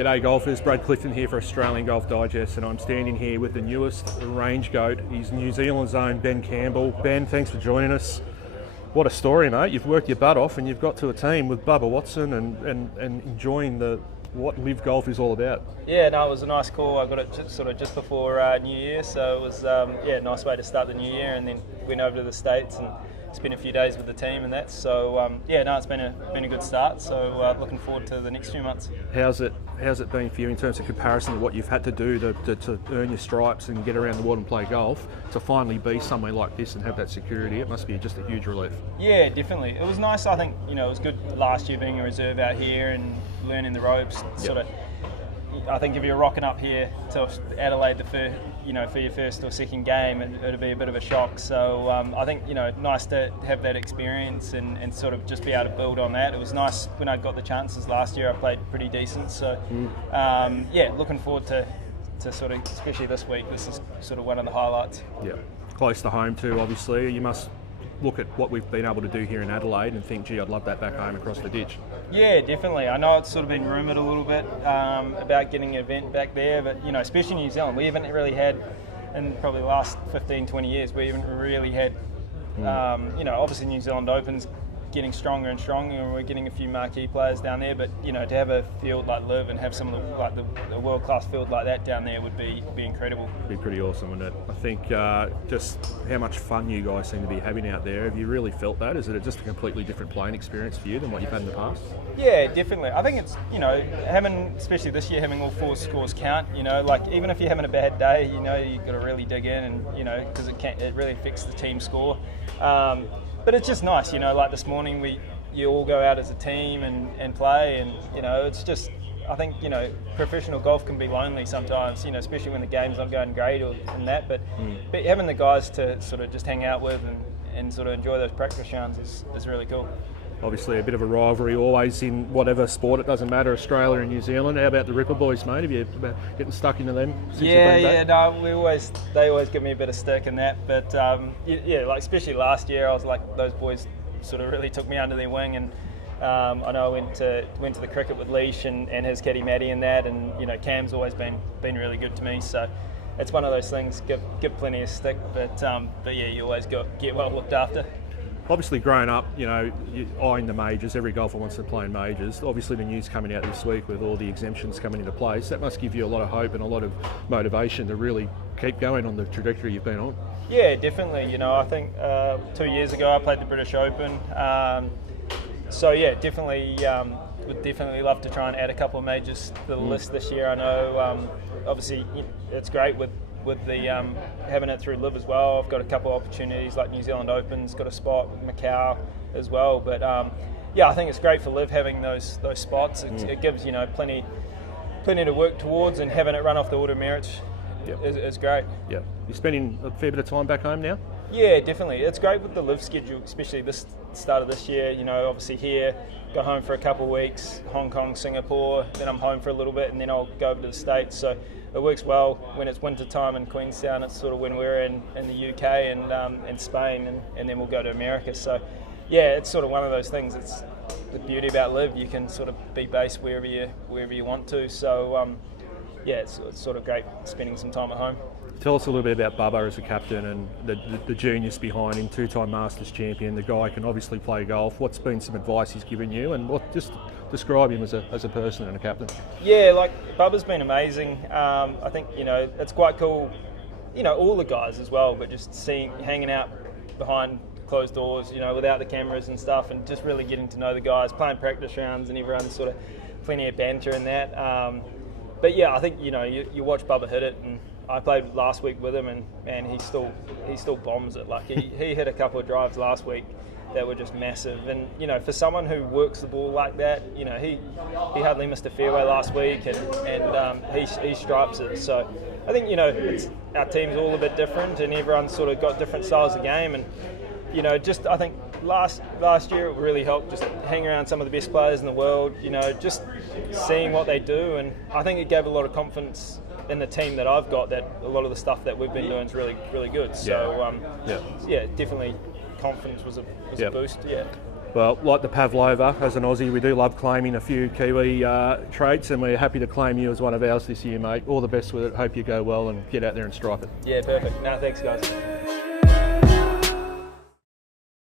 G'day golfers, Brad Clifton here for Australian Golf Digest, and I'm standing here with the newest range goat. He's New Zealand's own Ben Campbell. Ben, thanks for joining us. What a story, mate. You've worked your butt off and you've got to a team with Bubba Watson and enjoying what LIV Golf is all about. Yeah, no, it was a nice call. I got it just before New Year, so it was a nice way to start the new year, and then went over to the States and spent a few days with the team and that. So it's been a good start. So looking forward to the next few months. How's it been for you in terms of comparison to what you've had to do to earn your stripes and get around the world and play golf, to finally be somewhere like this and have that security? It must be just a huge relief. Yeah, definitely. It was nice. I think it was good last year being a reserve out here and learning the ropes. I think if you're rocking up here to Adelaide for your first or second game, it'd be a bit of a shock. So I think nice to have that experience and sort of just be able to build on that. It was nice when I got the chances last year. I played pretty decent. So looking forward to sort of, especially this week. This is sort of one of the highlights. Yeah, close to home too. Obviously, you must look at what we've been able to do here in Adelaide and think, gee, I'd love that back home across the ditch. Yeah, definitely. I know it's sort of been rumoured a little bit about getting an event back there, but especially New Zealand, we haven't really had, in probably the last 15, 20 years, we haven't really had, obviously New Zealand Open's getting stronger and stronger, and we're getting a few marquee players down there, but to have a field like LIV and have some of the world-class field like that down there would be incredible. It'd be pretty awesome, wouldn't it? I think just how much fun you guys seem to be having out there. Have you really felt that? Is it just a completely different playing experience for you than what you've had in the past? Yeah, definitely. I think it's, having, especially this year, having all 4 scores count, like even if you're having a bad day, you've got to really dig in and, because it really affects the team score. But it's just nice, like this morning you all go out as a team and play, and it's just, I think professional golf can be lonely sometimes, especially when the game's not going great and that. But having the guys to sort of just hang out with and sort of enjoy those practice rounds is really cool. Obviously a bit of a rivalry always in whatever sport, it doesn't matter, Australia and New Zealand. How about the Ripper boys, mate? Have you getting stuck into them since you've been back? No, they always give me a bit of stick in that, but like especially last year, I was like, those boys sort of really took me under their wing, and I know I went to the cricket with Leash and his caddy Matty and that, and Cam's always been really good to me, so it's one of those things, give plenty of stick, but yeah, you always get well looked after. Obviously, growing up, you're eyeing the majors. Every golfer wants to play in majors. Obviously, the news coming out this week with all the exemptions coming into place, that must give you a lot of hope and a lot of motivation to really keep going on the trajectory you've been on. Yeah, definitely. I think 2 years ago I played the British Open. So yeah, definitely would definitely love to try and add a couple of majors to the list this year. I know, obviously, it's great with the having it through LIV as well. I've got a couple of opportunities like New Zealand Open's got a spot, Macau as well. But I think it's great for LIV having those spots. It gives plenty to work towards, and having it run off the order of merits is great. Yeah, you're spending a fair bit of time back home now. Yeah, definitely. It's great with the LIV schedule, especially this start of this year. Obviously here, got home for a couple of weeks, Hong Kong, Singapore, then I'm home for a little bit, and then I'll go over to the States. So it works well when it's winter time in Queenstown. It's sort of when we're in the UK and Spain, and then we'll go to America. So yeah, it's sort of one of those things. It's the beauty about LIV. You can sort of be based wherever you want to. So it's sort of great spending some time at home. Tell us a little bit about Bubba as a captain and the genius behind him, 2-time Masters champion. The guy can obviously play golf. What's been some advice he's given you, and just describe him as a person and a captain? Yeah, like Bubba's been amazing. I think it's quite cool. All the guys as well, but just hanging out behind closed doors, without the cameras and stuff, and just really getting to know the guys, playing practice rounds, and everyone's sort of plenty of banter in that. But yeah, I think you watch Bubba hit it, and I played last week with him, and he still bombs it. Like he hit a couple of drives last week that were just massive, and for someone who works the ball like that, he hardly missed a fairway last week, and he stripes it. So I think our team's all a bit different, and everyone's sort of got different styles of game, and just I think last year it really helped just hang around some of the best players in the world, just seeing what they do, and I think it gave a lot of confidence in the team that I've got, that a lot of the stuff that we've been doing is really, really good. So definitely confidence was a boost. Yeah. Well, like the Pavlova, as an Aussie, we do love claiming a few Kiwi traits, and we're happy to claim you as one of ours this year, mate. All the best with it. Hope you go well and get out there and stripe it. Yeah, perfect. No, thanks, guys.